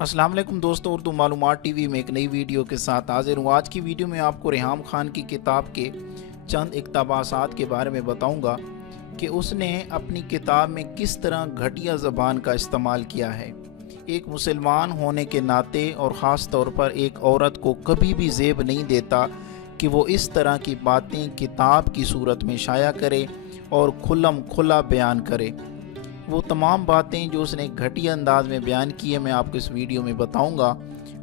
السلام علیکم دوستو، اردو معلومات ٹی وی میں ایک نئی ویڈیو کے ساتھ حاضر ہوں۔ آج کی ویڈیو میں آپ کو ریحام خان کی کتاب کے چند اقتباسات کے بارے میں بتاؤں گا کہ اس نے اپنی کتاب میں کس طرح گھٹیا زبان کا استعمال کیا ہے۔ ایک مسلمان ہونے کے ناطے اور خاص طور پر ایک عورت کو کبھی بھی زیب نہیں دیتا کہ وہ اس طرح کی باتیں کتاب کی صورت میں شائع کرے اور کھلم کھلا بیان کرے۔ وہ تمام باتیں جو اس نے گھٹیا انداز میں بیان کی ہے میں آپ کو اس ویڈیو میں بتاؤں گا،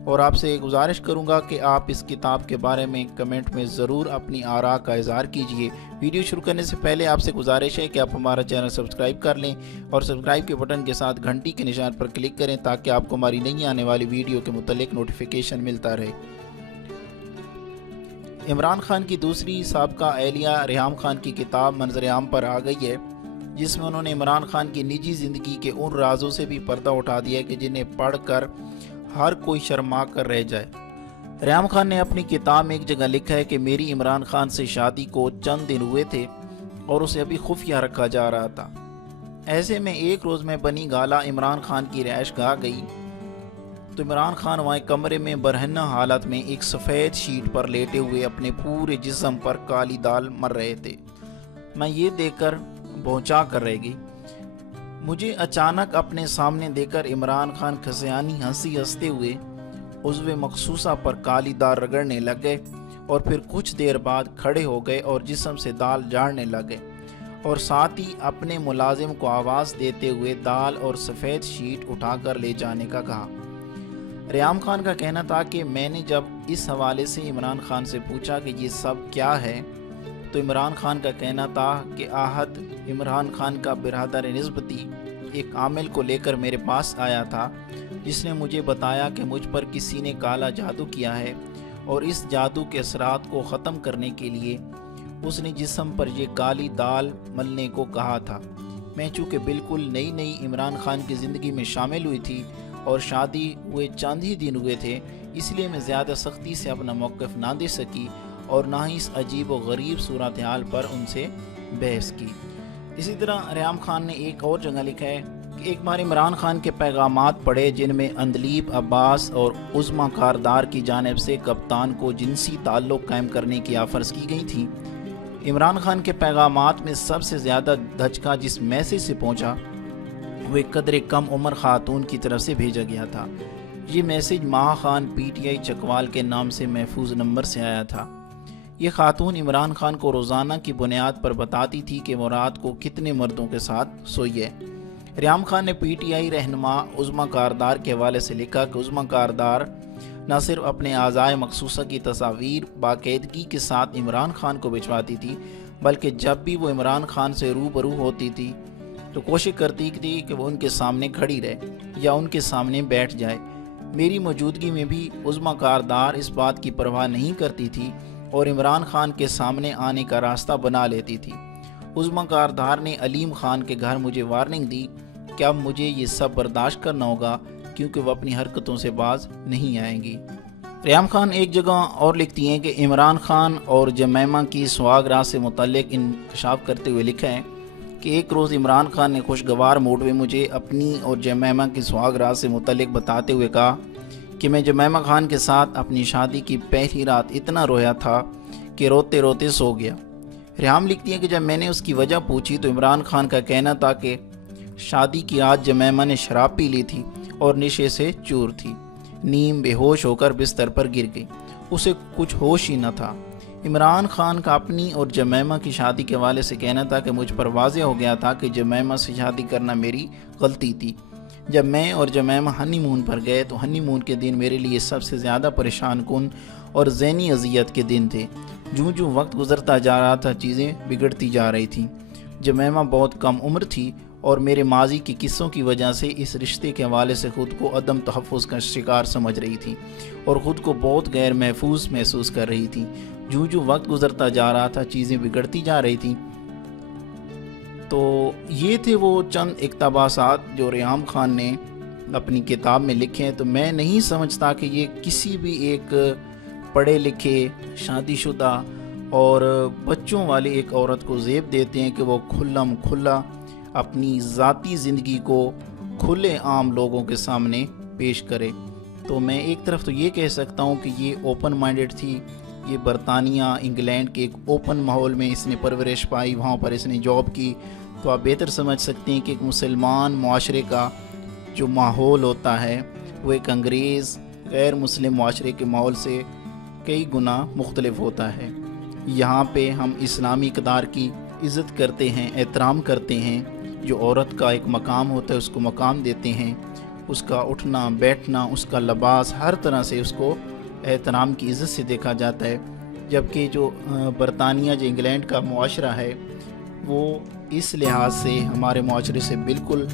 اور آپ سے گزارش کروں گا کہ آپ اس کتاب کے بارے میں کمنٹ میں ضرور اپنی آراء کا اظہار کیجئے۔ ویڈیو شروع کرنے سے پہلے آپ سے گزارش ہے کہ آپ ہمارا چینل سبسکرائب کر لیں اور سبسکرائب کے بٹن کے ساتھ گھنٹی کے نشان پر کلک کریں تاکہ آپ کو ہماری نئی آنے والی ویڈیو کے متعلق نوٹیفیکیشن ملتا رہے۔ عمران خان کی دوسری سابقہ اہلیہ ریحام خان کی کتاب منظر عام پر آ گئی ہے، جس میں انہوں نے عمران خان کی نجی زندگی کے ان رازوں سے بھی پردہ اٹھا دیا ہے کہ جنہیں پڑھ کر ہر کوئی شرما کر رہ جائے۔ ریحام خان نے اپنی کتاب میں ایک جگہ لکھا ہے کہ میری عمران خان سے شادی کو چند دن ہوئے تھے اور اسے ابھی خفیہ رکھا جا رہا تھا۔ ایسے میں ایک روز میں بنی گالا عمران خان کی رہائش گاہ گئی تو عمران خان وہاں کمرے میں برہنہ حالت میں ایک سفید شیٹ پر لیٹے ہوئے اپنے پورے جسم پر کالی دال مر رہے تھے۔ میں یہ دیکھ کر بھونچا کر رہ گئی۔ مجھے اچانک اپنے سامنے دیکھ کر عمران خان کھسیانی ہنسی ہنستے ہوئے عضو مخصوصہ پر کالی دال رگڑنے لگ گئے اور پھر کچھ دیر بعد کھڑے ہو گئے اور جسم سے دال جھاڑنے لگے اور ساتھ ہی اپنے ملازم کو آواز دیتے ہوئے دال اور سفید شیٹ اٹھا کر لے جانے کا کہا۔ ریحام خان کا کہنا تھا کہ میں نے جب اس حوالے سے عمران خان سے پوچھا کہ یہ سب کیا ہے تو عمران خان کا کہنا تھا کہ آہد عمران خان کا برادر نسبتی ایک عامل کو لے کر میرے پاس آیا تھا، جس نے مجھے بتایا کہ مجھ پر کسی نے کالا جادو کیا ہے اور اس جادو کے اثرات کو ختم کرنے کے لیے اس نے جسم پر یہ کالی دال ملنے کو کہا تھا۔ میں چونکہ بالکل نئی عمران خان کی زندگی میں شامل ہوئی تھی اور شادی ہوئے چند ہی دن ہوئے تھے، اس لیے میں زیادہ سختی سے اپنا موقف نہ دے سکی اور نہ ہی اس عجیب و غریب صورتحال پر ان سے بحث کی۔ اسی طرح ریحام خان نے ایک اور جگہ لکھا ہے کہ ایک بار عمران خان کے پیغامات پڑھے جن میں اندلیب عباس اور عظما کاردار کی جانب سے کپتان کو جنسی تعلق قائم کرنے کی آفرز کی گئی تھی۔ عمران خان کے پیغامات میں سب سے زیادہ دھچکا جس میسیج سے پہنچا وہ ایک قدر کم عمر خاتون کی طرف سے بھیجا گیا تھا۔ یہ میسیج ماہ خان PTI چکوال کے نام سے محفوظ نمبر سے آیا تھا۔ یہ خاتون عمران خان کو روزانہ کی بنیاد پر بتاتی تھی کہ وہ رات کو کتنے مردوں کے ساتھ سوئی ہے۔ ریحام خان نے PTI رہنما عظما کاردار کے حوالے سے لکھا کہ عظما کاردار نہ صرف اپنے اعضائے مخصوصہ کی تصاویر باقاعدگی کے ساتھ عمران خان کو بھجواتی تھی، بلکہ جب بھی وہ عمران خان سے روبرو ہوتی تھی تو کوشش کرتی تھی کہ وہ ان کے سامنے کھڑی رہے یا ان کے سامنے بیٹھ جائے۔ میری موجودگی میں بھی عظما کاردار اس بات کی پرواہ نہیں کرتی تھی اور عمران خان کے سامنے آنے کا راستہ بنا لیتی تھی۔ عظما کاردار نے علیم خان کے گھر مجھے وارننگ دی کہ اب مجھے یہ سب برداشت کرنا ہوگا کیونکہ وہ اپنی حرکتوں سے باز نہیں آئیں گی۔ ریحام خان ایک جگہ اور لکھتی ہیں کہ عمران خان اور جمیمہ کی سواگ رات سے متعلق انکشاف کرتے ہوئے لکھا ہے کہ ایک روز عمران خان نے خوشگوار موڈ میں مجھے اپنی اور جمیمہ کی سواگ رات سے متعلق بتاتے ہوئے کہا کہ میں جمیمہ خان کے ساتھ اپنی شادی کی پہلی رات اتنا رویا تھا کہ روتے روتے سو گیا۔ ریحام لکھتی ہیں کہ جب میں نے اس کی وجہ پوچھی تو عمران خان کا کہنا تھا کہ شادی کی رات جمیمہ نے شراب پی لی تھی اور نشے سے چور تھی، نیم بے ہوش ہو کر بستر پر گر گئی، اسے کچھ ہوش ہی نہ تھا۔ عمران خان کا اپنی اور جمیمہ کی شادی کے حوالے سے کہنا تھا کہ مجھ پر واضح ہو گیا تھا کہ جمیمہ سے شادی کرنا میری غلطی تھی۔ جب میں اور جمیمہ ہنی مون پر گئے تو ہنی مون کے دن میرے لیے سب سے زیادہ پریشان کن اور ذہنی اذیت کے دن تھے۔ جوں وقت گزرتا جا رہا تھا چیزیں بگڑتی جا رہی تھیں۔ جمیمہ بہت کم عمر تھی اور میرے ماضی کی قصوں کی وجہ سے اس رشتے کے حوالے سے خود کو عدم تحفظ کا شکار سمجھ رہی تھی اور خود کو بہت غیر محفوظ محسوس کر رہی تھی۔ جوں وقت گزرتا جا رہا تھا چیزیں بگڑتی جا رہی تھیں۔ تو یہ تھے وہ چند اقتباسات جو ریحام خان نے اپنی کتاب میں لکھے ہیں۔ تو میں نہیں سمجھتا کہ یہ کسی بھی ایک پڑھے لکھے شادی شدہ اور بچوں والی ایک عورت کو زیب دیتے ہیں کہ وہ کھلم کھلا اپنی ذاتی زندگی کو کھلے عام لوگوں کے سامنے پیش کرے۔ تو میں ایک طرف تو یہ کہہ سکتا ہوں کہ یہ اوپن مائنڈڈ تھی، یہ برطانیہ انگلینڈ کے ایک اوپن ماحول میں اس نے پرورش پائی، وہاں پر اس نے جاب کی۔ تو آپ بہتر سمجھ سکتے ہیں کہ ایک مسلمان معاشرے کا جو ماحول ہوتا ہے وہ ایک انگریز غیر مسلم معاشرے کے ماحول سے کئی گنا مختلف ہوتا ہے۔ یہاں پہ ہم اسلامی اقدار کی عزت کرتے ہیں، احترام کرتے ہیں، جو عورت کا ایک مقام ہوتا ہے اس کو مقام دیتے ہیں، اس کا اٹھنا بیٹھنا، اس کا لباس، ہر طرح سے اس کو احترام کی عزت سے دیکھا جاتا ہے۔ جبکہ جو برطانیہ جو انگلینڈ کا معاشرہ ہے وہ اس لحاظ سے ہمارے معاشرے سے بالکل